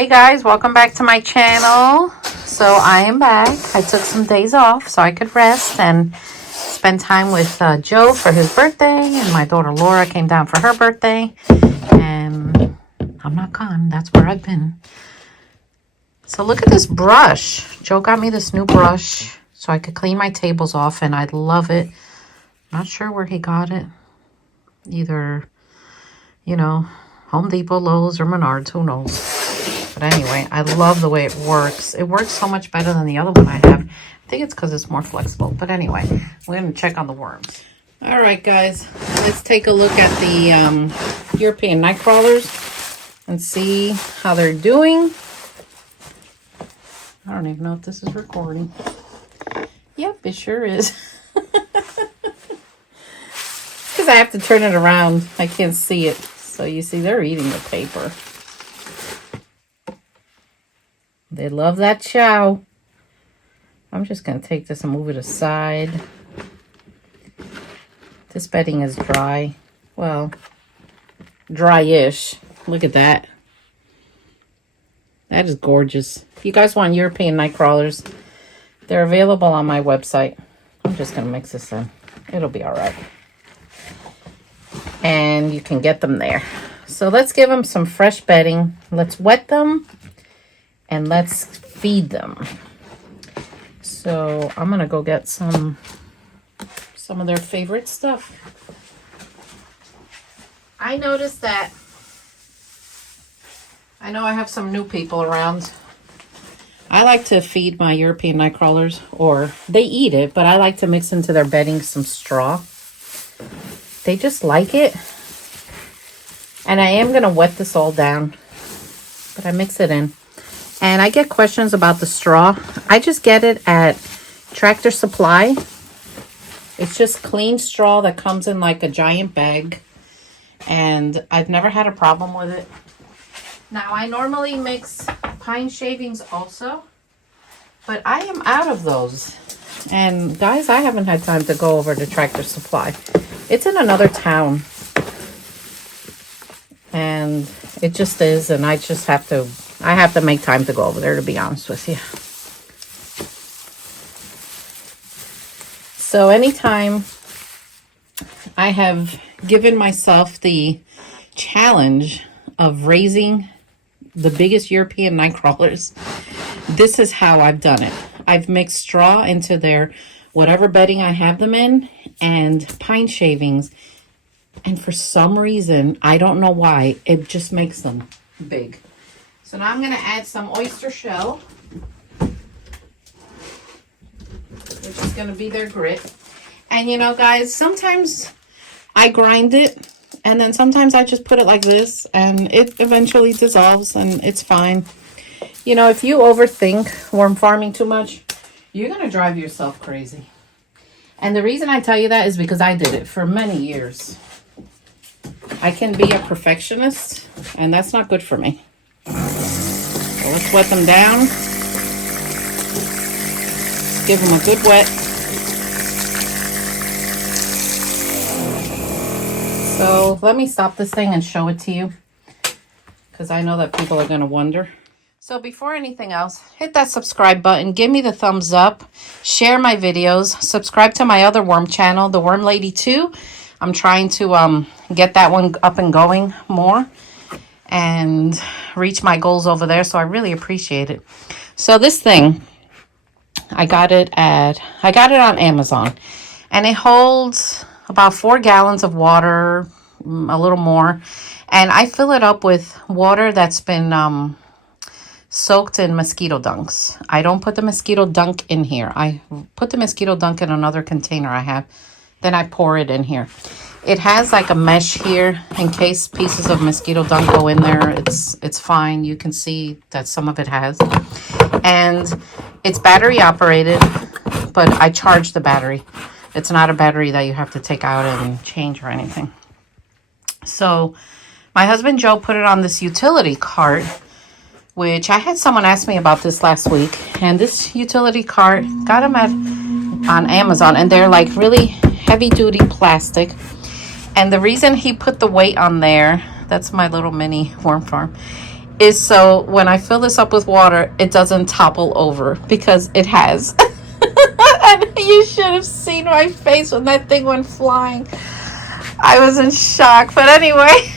Hey guys, welcome back to my channel. So I am back. I took some days off so I could rest and spend time with Joe for his birthday, and my daughter Laura came down for her birthday, and I'm not gone. That's where I've been. So look at this brush. Joe got me this new brush so I could clean my tables off, and I love it. Not sure where he got it. Either, Home Depot, Lowe's, or Menards, who knows. But anyway, I love the way it works. It works so much better than the other one I have. I think it's because it's more flexible. But anyway, we're going to check on the worms. All right, guys. Let's take a look at the European night crawlers and see how they're doing. I don't even know if this is recording. Yep, it sure is. Because I have to turn it around. I can't see it. So you see, they're eating the paper. They love that chow. I'm just going to take this and move it aside. This bedding is dry. Well, dry-ish. Look at that. That is gorgeous. If you guys want European night crawlers, they're available on my website. I'm just going to mix this in. It'll be all right. And you can get them there. So let's give them some fresh bedding. Let's wet them. And let's feed them. So I'm going to go get some of their favorite stuff. I noticed that, I know I have some new people around. I like to feed my European night crawlers, or they eat it, but I like to mix into their bedding some straw. They just like it. And I am going to wet this all down, but I mix it in. And I get questions about the straw. I just get it at Tractor Supply. It's just clean straw that comes in like a giant bag. And I've never had a problem with it. Now, I normally mix pine shavings also. But I am out of those. And guys, I haven't had time to go over to Tractor Supply. It's in another town. And it just is. And I just have to... I have to make time to go over there, to be honest with you. So anytime I have given myself the challenge of raising the biggest European night crawlers, this is how I've done it. I've mixed straw into their whatever bedding I have them in and pine shavings. And for some reason, I don't know why, it just makes them big. So now I'm going to add some oyster shell, which is going to be their grit. And you know, guys, sometimes I grind it, and then sometimes I just put it like this, and it eventually dissolves, and it's fine. You know, if you overthink worm farming too much, you're going to drive yourself crazy. And the reason I tell you that is because I did it for many years. I can be a perfectionist, and that's not good for me. So let's wet them down. Let's give them a good wet. So let me stop this thing and show it to you, because I know that people are going to wonder. So before anything else, hit that subscribe button. Give me the thumbs up. Share my videos. Subscribe to my other worm channel, The Worm Lady 2. I'm trying to get that one up and going more and reach my goals over there. So I really appreciate it. So this thing, I got it on Amazon, and it holds about 4 gallons of water, a little more. And I fill it up with water that's been soaked in mosquito dunks. I don't put the mosquito dunk in here. I put the mosquito dunk in another container I have. Then I pour it in here. It has like a mesh here in case pieces of mosquito dunk go in there. It's fine. You can see that some of it has. And it's battery operated, but I charge the battery. It's not a battery that you have to take out and change or anything. So my husband Joe put it on this utility cart, which I had someone ask me about this last week. And this utility cart, got them on Amazon, and they're like really heavy duty plastic. And the reason he put the weight on there, that's my little mini worm farm, is so when I fill this up with water, it doesn't topple over, because it has. And you should have seen my face when that thing went flying. I was in shock. But anyway,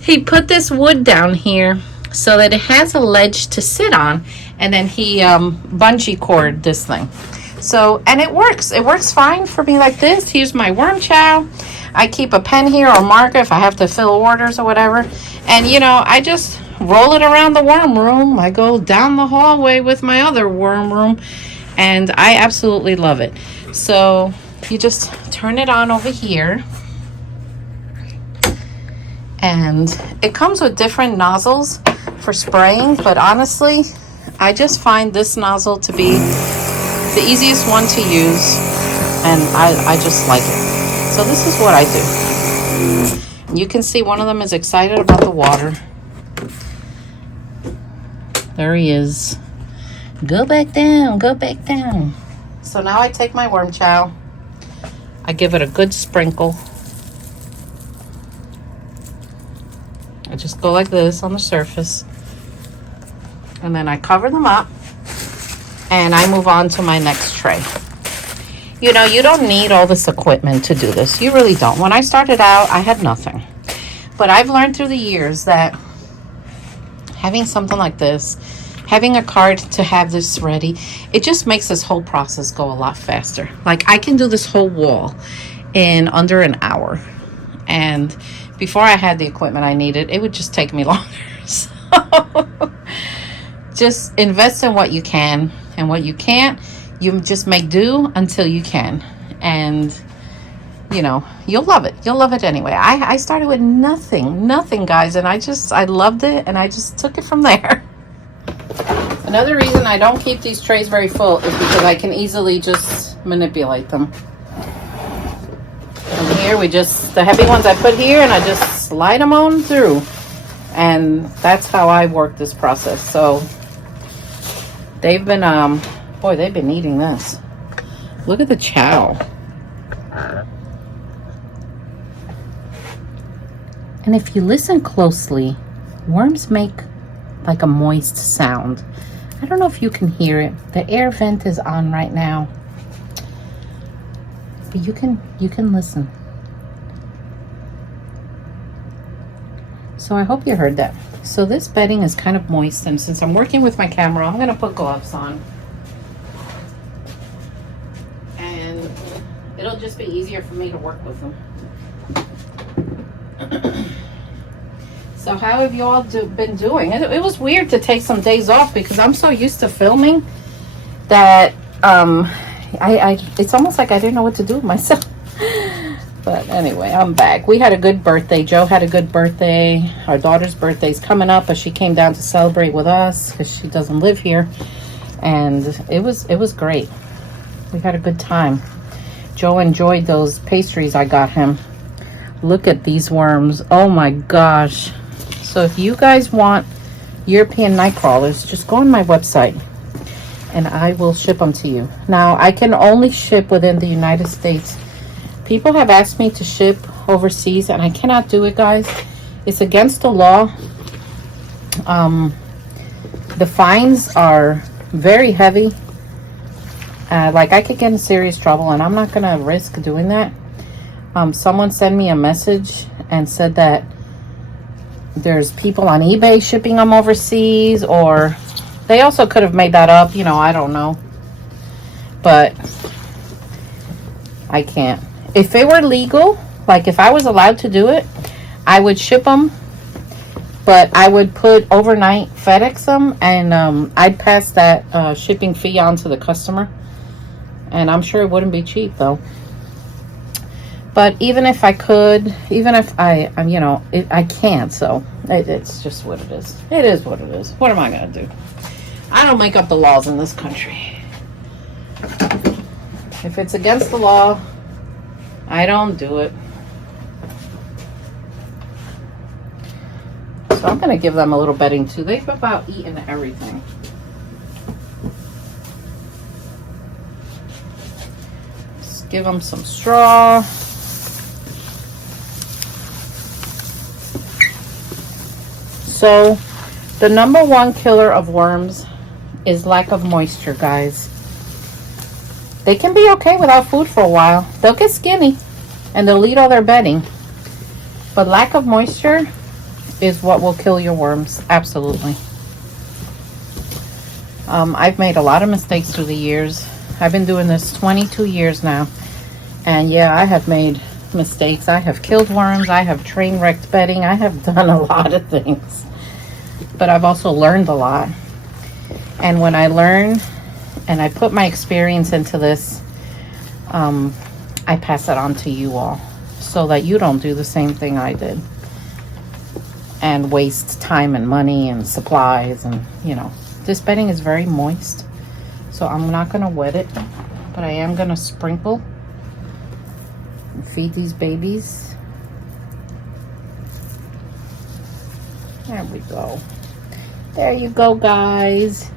he put this wood down here so that it has a ledge to sit on, and then he bungee cord this thing. So, and it works. It works fine for me like this. Here's my worm chow. I keep a pen here or marker if I have to fill orders or whatever. And, you know, I just roll it around the worm room. I go down the hallway with my other worm room, and I absolutely love it. So you just turn it on over here. And it comes with different nozzles for spraying, but honestly, I just find this nozzle to be the easiest one to use, and I just like it. So this is what I do. You can see one of them is excited about the water. There he is. Go back down, go back down. So now I take my worm chow. I give it a good sprinkle. I just go like this on the surface. And then I cover them up. And I move on to my next tray. You know, you don't need all this equipment to do this. You really don't. When I started out, I had nothing. But I've learned through the years that having something like this, having a cart to have this ready, it just makes this whole process go a lot faster. Like, I can do this whole wall in under an hour. And before I had the equipment I needed, it would just take me longer. So just invest in what you can, and what you can't, you just make do until you can. And you know, you'll love it. You'll love it anyway. I started with nothing, guys, and I loved it, and I just took it from there. Another reason I don't keep these trays very full is because I can easily just manipulate them. And here the heavy ones I put here, and I just slide them on through. And that's how I work this process. So they've been, boy, they've been eating this. Look at the chow. And if you listen closely, worms make like a moist sound. I don't know if you can hear it. The air vent is on right now. But you can listen. So I hope you heard that. So this bedding is kind of moist, and since I'm working with my camera, I'm gonna put gloves on. And it'll just be easier for me to work with them. So how have you all been doing? It was weird to take some days off because I'm so used to filming that it's almost like I didn't know what to do with myself. But anyway, I'm back. We had a good birthday. Joe had a good birthday. Our daughter's birthday's coming up, but she came down to celebrate with us because she doesn't live here. And it was great. We had a good time. Joe enjoyed those pastries I got him. Look at these worms. Oh my gosh. So if you guys want European night crawlers, just go on my website and I will ship them to you. Now, I can only ship within the United States. People have asked me to ship overseas, and I cannot do it, guys. It's against the law. The fines are very heavy. Like, I could get in serious trouble, and I'm not going to risk doing that. Someone sent me a message and said that there's people on eBay shipping them overseas, or they also could have made that up. You know, I don't know. But I can't. If it were legal, like if I was allowed to do it, I would ship them. But I would put overnight FedEx them, and I'd pass that shipping fee on to the customer. And I'm sure it wouldn't be cheap, though. But even if I could, even if you know, I can't. So it's just what it is. It is what it is. What am I going to do? I don't make up the laws in this country. If it's against the law, I don't do it. So I'm going to give them a little bedding too. They've about eaten everything. Just give them some straw. So The number one killer of worms is lack of moisture, guys. They can be okay without food for a while. They'll get skinny and they'll eat all their bedding. But lack of moisture is what will kill your worms. Absolutely. I've made a lot of mistakes through the years. I've been doing this 22 years now. And yeah, I have made mistakes. I have killed worms. I have train wrecked bedding. I have done a lot of things. But I've also learned a lot. And when I learn and I put my experience into this, I pass it on to you all so that you don't do the same thing I did and waste time and money and supplies. And you know, this bedding is very moist, so I'm not going to wet it, but I am going to sprinkle and feed these babies. There we go. There you go, guys.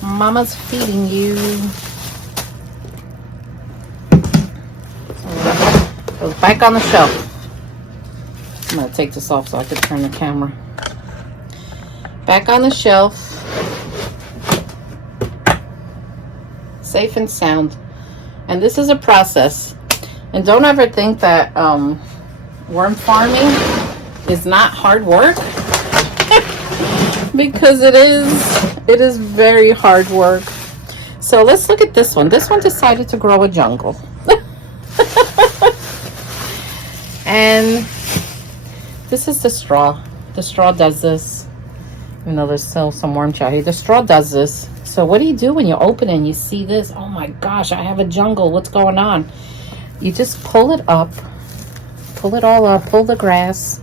Mama's feeding you. So back on the shelf. I'm going to take this off so I can turn the camera. Back on the shelf. Safe and sound. And this is a process. And don't ever think that worm farming is not hard work. Because it is very hard work. So let's look at this one. This one decided to grow a jungle. And this is the straw. The straw does this. Even though there's still some worm chow here. The straw does this. So what do you do when you open it and you see this? Oh my gosh, I have a jungle. What's going on? You just pull it up. Pull it all up. Pull the grass.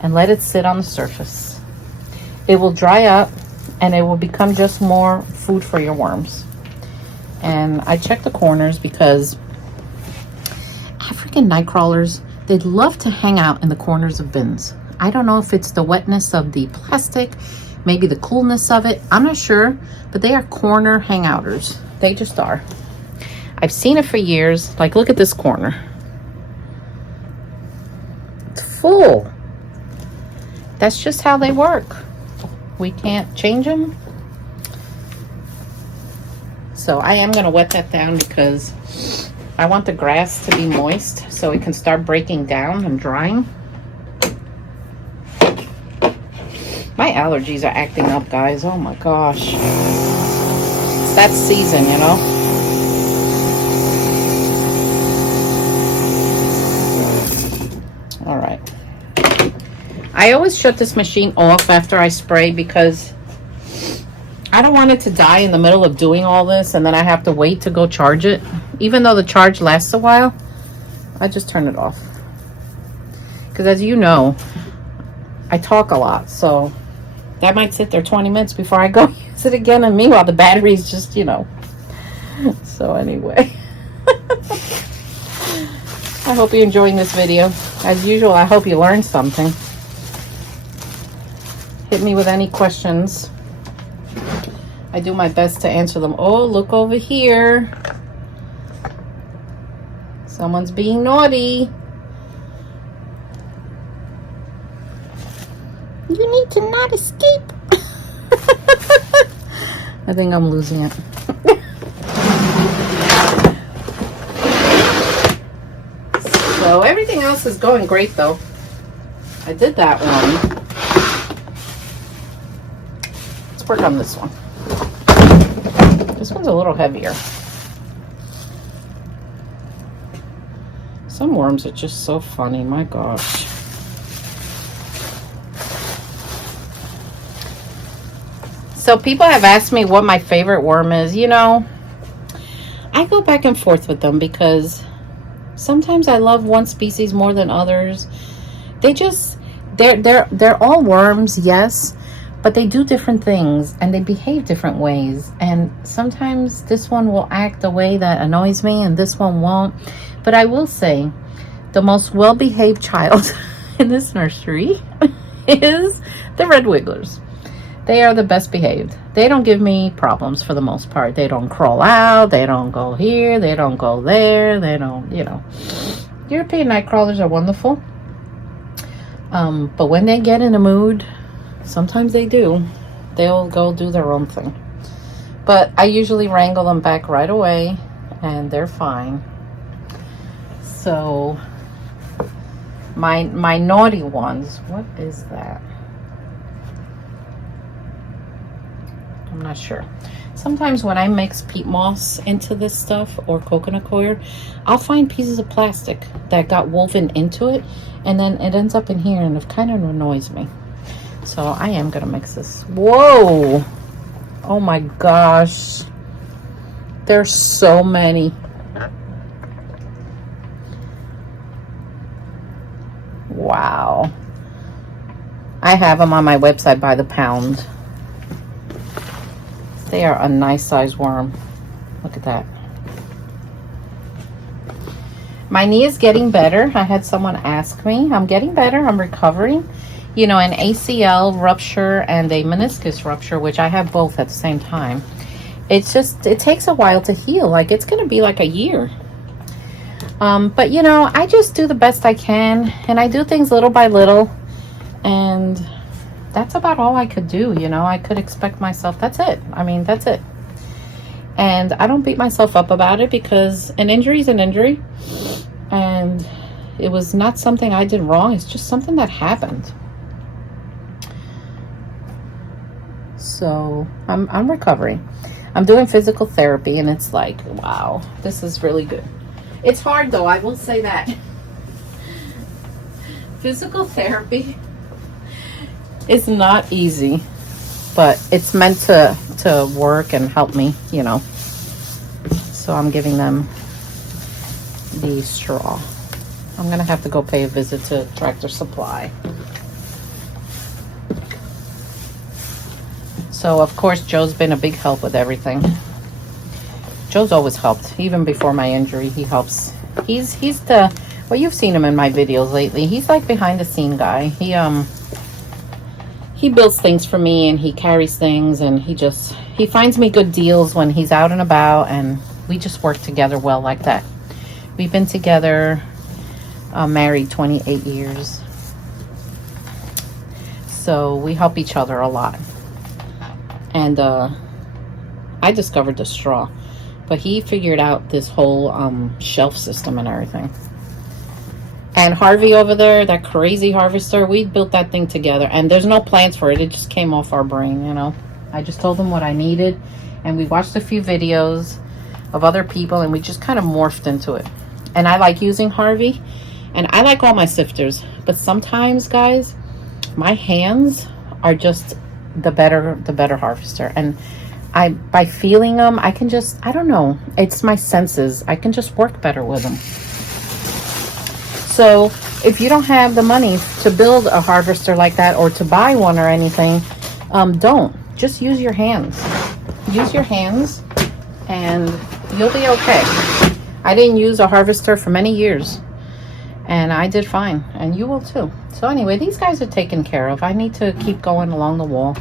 And let it sit on the surface. It will dry up. And it will become just more food for your worms. And I check the corners because African night crawlers, they love to hang out in the corners of bins. I don't know if it's the wetness of the plastic, maybe the coolness of it. I'm not sure, but they are corner hangouters. They just are. I've seen it for years. Like, look at this corner. It's full. That's just how they work. We can't change them. So I am going to wet that down because I want the grass to be moist so it can start breaking down and drying. My allergies are acting up, guys. Oh my gosh. It's that season, you know. All right. I always shut this machine off after I spray because I don't want it to die in the middle of doing all this and then I have to wait to go charge it. Even though the charge lasts a while, I just turn it off. Because as you know, I talk a lot, so that might sit there 20 minutes before I go use it again, and meanwhile the battery's just, you know. So anyway. I hope you're enjoying this video. As usual, I hope you learned something. Hit me with any questions. I do my best to answer them. Oh, look over here. Someone's being naughty. You need to not escape. I think I'm losing it. So everything else is going great though. I did that one. Let's work on this one. This one's a little heavier. Some worms are just so funny, my gosh. So people have asked me what my favorite worm is. You know, I go back and forth with them because sometimes I love one species more than others. They're all worms, yes, but they do different things and they behave different ways. And sometimes this one will act a way that annoys me and this one won't. But I will say the most well-behaved child in this nursery is the red wigglers. They are the best behaved. They don't give me problems for the most part. They don't crawl out. They don't go here. They don't go there. They don't, you know. European night crawlers are wonderful. But when they get in a mood, Sometimes they do. They'll go do their own thing. But I usually wrangle them back right away, and they're fine. So my naughty ones, what is that? I'm not sure. Sometimes when I mix peat moss into this stuff or coconut coir, I'll find pieces of plastic that got woven into it, and then it ends up in here, and it kind of annoys me. So I am gonna mix this. Whoa! Oh my gosh. There's so many. Wow. I have them on my website by the pound. They are a nice size worm. Look at that. My knee is getting better. I had someone ask me. I'm getting better. I'm recovering. You know, an ACL rupture and a meniscus rupture, which I have both at the same time. It's just, it takes a while to heal. Like, it's going to be like a year. But, you know, I just do the best I can. And I do things little by little. And that's about all I could do, you know. I could expect myself, that's it. I mean, that's it. And I don't beat myself up about it, because an injury is an injury. And it was not something I did wrong. It's just something that happened. So I'm recovering. I'm doing physical therapy, and it's like, wow, this is really good. It's hard though, I will say that. Physical therapy is not easy, but it's meant to work and help me, you know. So I'm giving them the straw. I'm gonna have to go pay a visit to Tractor Supply. So of course Joe's been a big help with everything. Joe's always helped, even before my injury. He helps. He's the, well, you've seen him in my videos lately. He's like behind the scene guy. He builds things for me, and he carries things, and he finds me good deals when he's out and about, and we just work together well like that. We've been together, married 28 years. So we help each other a lot. And I discovered the straw, but he figured out this whole shelf system and everything. And Harvey over there, that crazy harvester, we built that thing together, and there's no plans for it. It just came off our brain, you know. I just told him what I needed, and we watched a few videos of other people, and we just kind of morphed into it. And I like using Harvey, and I like all my sifters, but sometimes, guys, my hands are just the better harvester. And by feeling them, I can just, I don't know, it's my senses. I can just work better with them. So if you don't have the money to build a harvester like that, or to buy one or anything, don't. Just use your hands. Use your hands, and you'll be okay. I didn't use a harvester for many years, and I did fine, and you will too. So anyway, these guys are taken care of. I need to keep going along the wall,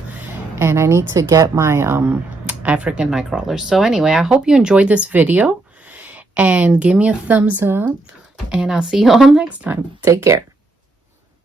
and I need to get my African night crawlers. So anyway, I hope you enjoyed this video, and give me a thumbs up, and I'll see you all next time. Take care.